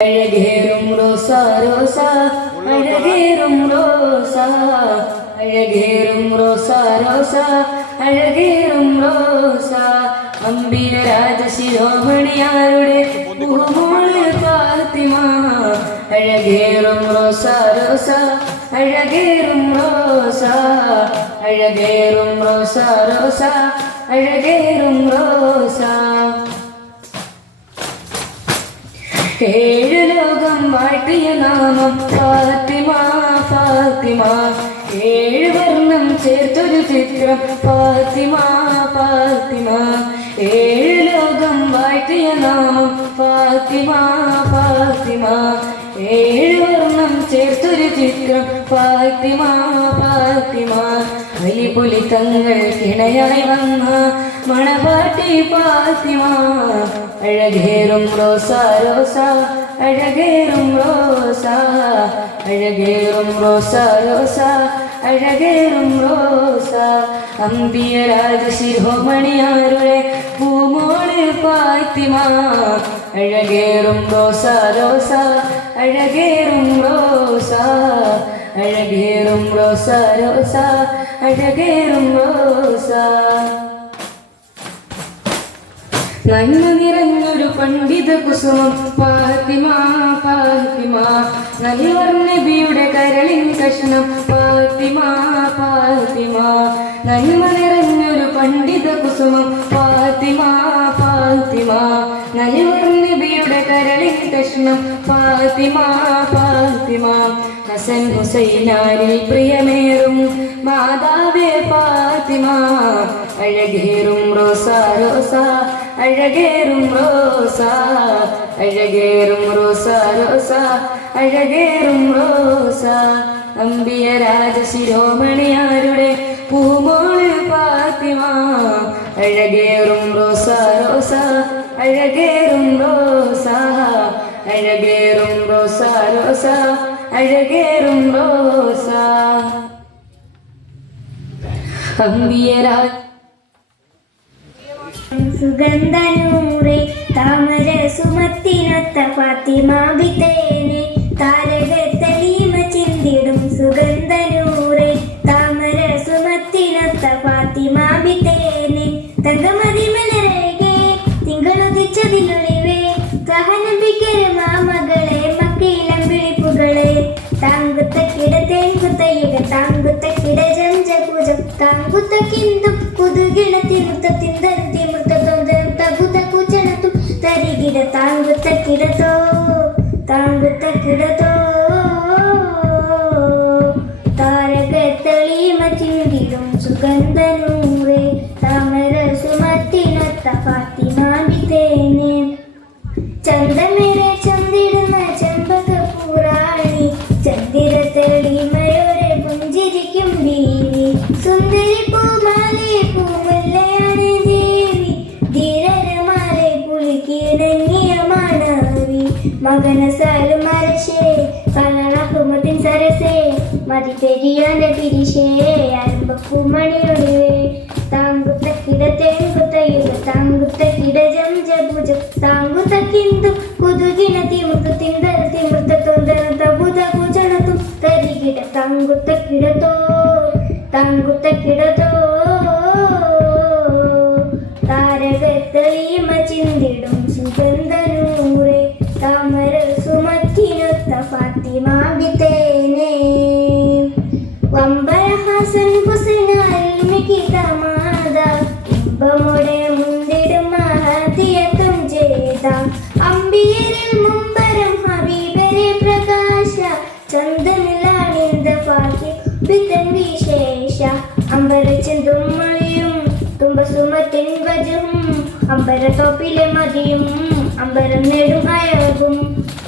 அழகேரும் ரோசா ரோசா அழகேரும் ரோசா அழகேரும் ரோசா ரோசா அழகேரும் ரோசா அம்பின ராஜசிரோமணியாருடைய முகமூழ் பாத்திமா அழகேரும் ரோசா ரோசா அழகேரும் ரோசா அழகேரும் ரோசா ரோசா அழகேரும் ரோசா ഏഴ് ലോകം വാഴ്ത്തിയ നാമം ഫാത്തിമ ഫാത്തിമ. ഏഴ് വർണം ചേർത്തൊരു ചിത്രം ഫാത്തിമ ഫാത്തിമ. ഏഴ് ലോകം വാഴ്ത്തിയ നാമം ഫാത്തിമ ഫാത്തിമ. ഏഴ് വർണം ചേർത്തൊരു ചിത്രം ഫാത്തിമ ഫാത്തിമ. അലിപൊലി തങ്ങൾ കിണയായി വന്ന മണപാട്ടി പാത്തിമ. അഴകേറും റോസ റോസ അഴകേറും റോസ. അഴകേറും റോസ റോസ അഴകേറും റോസ. അമ്പിയ രാജശിരോമണിയാരുടെ പൂമോൾ പാത്തിമ. അഴകേറും റോസ റോസ അഴകേറും റോസ. അഴകേറും റോസ റോസ അഴകേറും റോസ. നന്മ നിറഞ്ഞൊരു പണ്ഡിത കുസുമം. പാത്തിമ പാത്തിമ നലിവർണ നബിയുടെ കരളിൻ കഷണം. പാത്തിമ പാത്തിമ നന്മ നിറഞ്ഞൊരു പണ്ഡിത കുസുമം. പാത്തിമ പാത്തിമ നലിവർണ നബിയുടെ കരളിൻ കഷ്ണം. പാത്തിമ പാത്തിമ ഹസൻ ഹുസൈനാരിൽ പ്രിയമേറും. മാതാവേ പാത്തിമ അഴകേറും റോസാ റോസ. അഴകേറും റോസ അഴകേറും റോസ റോസ അഴകേറും റോസ. അമ്പിയ രാജശിരോമണിയാരുടെ പൂമോൾ ഫാത്തിമ? അഴകേറും റോസ റോസ അഴകേറും റോസ. അഴകേറും റോസ റോസ അഴകേറും റോസ. അമ്പിയ രാജ സുഗന്ധനൂറെ താമര സുമത്തിനൊത്ത ഫാത്തിമ ബിത്തേനെ താരകത്തലീമ ചിന്തിടും സുഗന്ധനൂറെ താമര സുമത്തിനൊത്ത ഫാത്തിമ ബിത്തേനെ തങ്കമതി മലരേകെ തിങ്കളുദിച്ചതിലൊളിവേ സഹനബിക്കര മാമകളെ മക്കയിലം വിളിപ്പുകളെ താങ്കുത്ത കിട തേങ്കുത്ത താങ്കുത്ത കിട ജഞ്ച പൂജ താങ്കുത്ത കിന്തും കുതുകിട തിമുത്ത തിന്തൻ തരികിട താങ്കുത്ത കിടതോ താങ്കുത്ത താരക തെളിമ ചിന്തിടും സുഗന്ധനൂറെ താമര സുമത്തിനൊത്ത ഫാത്തിമ ബിത്തേനെ മകന സാലുമരശേ കളറഹുമത്തിൻ സരസേ മതി തെരിയാന്റെ പിരിശേ അരമ്പപ്പൂമണിയൊടുവേ താങ്കുത്ത കിട തേങ്കുത്ത യുഗ താങ്കുത്ത കിട ജംജ ഭുജ താങ്കുത്ത കിന്തു കുതുകിന തിമുത്തു തിന്തര തിമൃത്ത തൊന്തര തബുത ഭുജണതു തരികിട താങ്കുത്ത കിടതോ താങ്കുത്ത കിടതോ. ഫാത്തിമ സുമത്തിൻ അമ്പരത്തോപ്പിലെ അമ്പര തോപ്പിലെ മതിയും അമ്പരം നേടും അയകും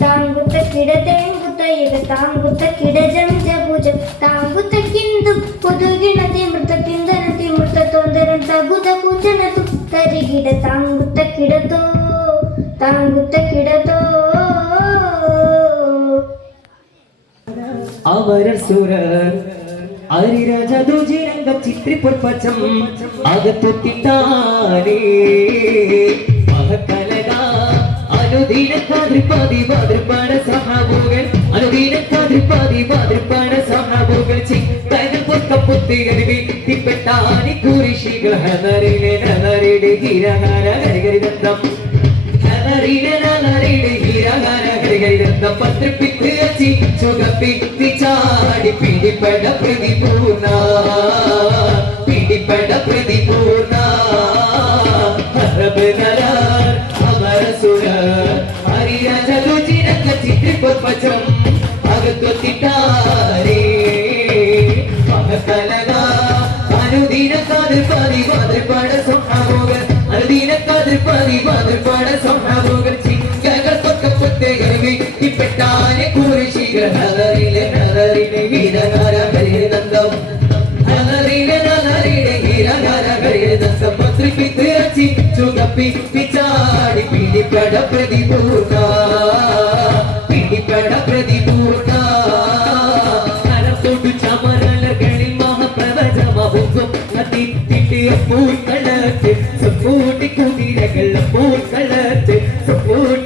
താങ്കുത്ത കിട തേങ്കുത്ത ഇട താങ്കുത്ത കിട ജംജ ഭുജ താങ്കുത്ത കിന്തു പൊതുകിണ തിമൃത തിന്തന തിമൃത തോന്തരം തകുത കുചനതു തരികിട താങ്കുത്ത കിടതോ താങ്കുത്ത കിടതോ അമരസുരർ അരിരജതുജിരംഗ ചിത്രിപ്പൊൽപ്പച്ചം അകത്തെത്തിത്താനേ മഹക്കലക അനു അനുദീന കാതിർപ്പാതി വാതിർപ്പാട സഹാബുകൾ അനുദീന കാതിർപ്പാതി വാതിർപ്പാട സഹാബുകൾ ചിന്തകൾ പൊത്ത പൊത്തി അരുവി തിപ്പെട്ടാനി കുരിശികൾ ഹീരഹാര ഹരിഹരിദന്തം പത്രിപ്പിത്ത് അച്ചി ചുകപ്പിത്തി ചാടി പിടിപ്പട പ്രതിപൂർണ പിടിപ്പട പ്രതിപൂർണ ഹറബ് നരാർ അമരസുര ഹരിരാജ രുചിരക്ക ചിത്രിപ്പൊപ്പച്ചം അകത്തൊത്തിട്ടാരേ മഹത്തലക അനുദീന കാതിർപ്പാതി മാതൃപ്പാട സ്വഭാവങ്ങൾ അനുദീന കാതിർപ്പാതി മാതൃപ്പാട സ്വഭാവങ്ങൾ ചിങ്കകൾ പൊക്കപ്പൊത്തെ കരുവി ഇപ്പെട്ടാനെ കുരിശികൾ നഗറിലെ നഗറിലെ വീരകാര ഹരിനന്ദം നഗറിലെ നഗറിലെ വീരകാര ഹരിനന്ദം പത്രിപ്പിത്ത് അച്ചി ചുകപ്പി പിച്ചാടി പിടിപ്പട പ്രതിപൂർണ പിടിപ്പട പ്രതിപൂർണ കരത്തൊട്ടു ചമരലകളിൽ മഹാപ്രവചമവും അതിത്തിട്ടിയ പൂക്കളത്ത് സപ്പൂട്ടി കുതിരകൾ പൂക്കളത്ത് സപ്പൂട്ടി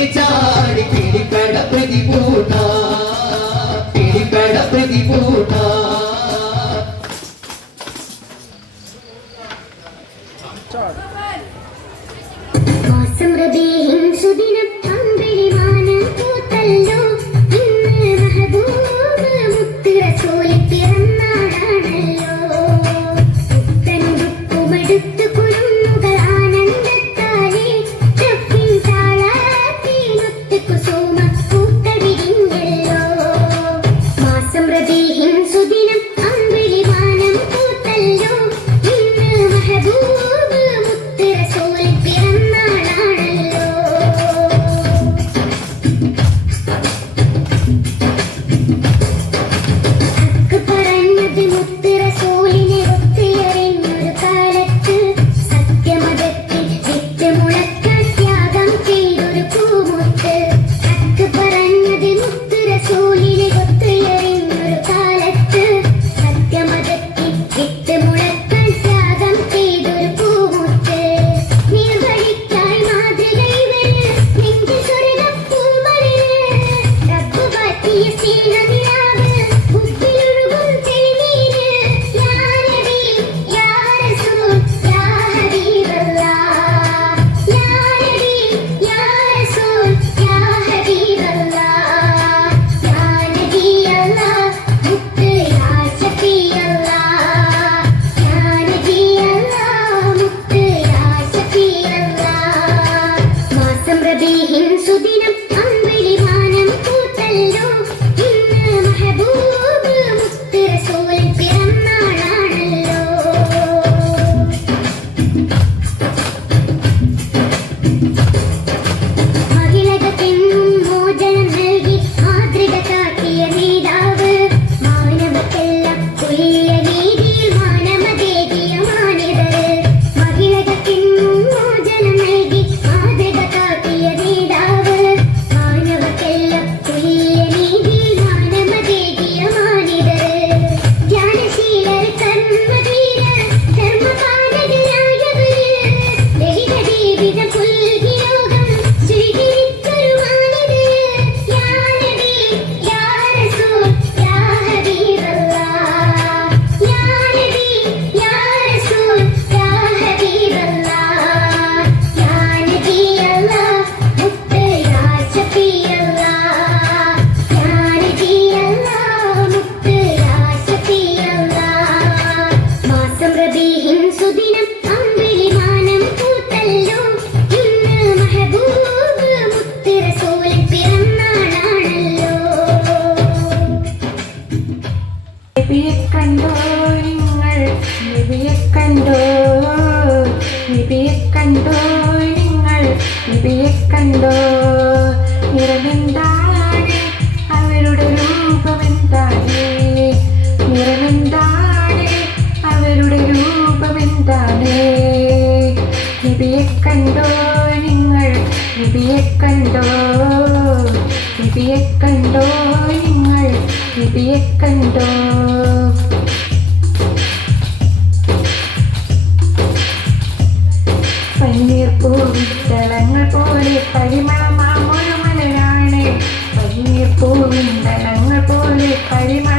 so Sudhir. ഗപ്പിയെ കണ്ടോ. പനീർ പൂവിത്തലങ്ങൾ പോലെ പരിമളമാമൊരു മലരാണ് പനീർ പൂവിന്തലങ്ങൾ പോലെ പരിമള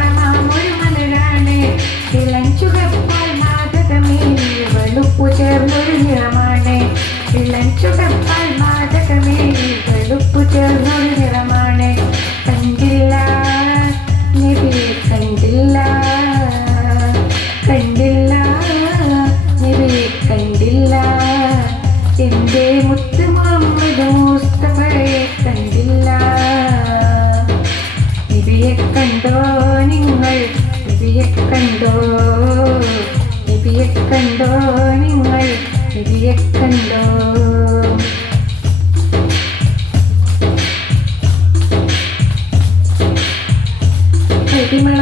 última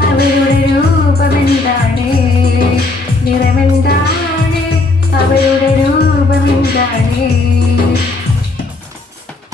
അവരുടെ രൂപമെന്താണ്? നിറമെന്താണ്? അവരുടെ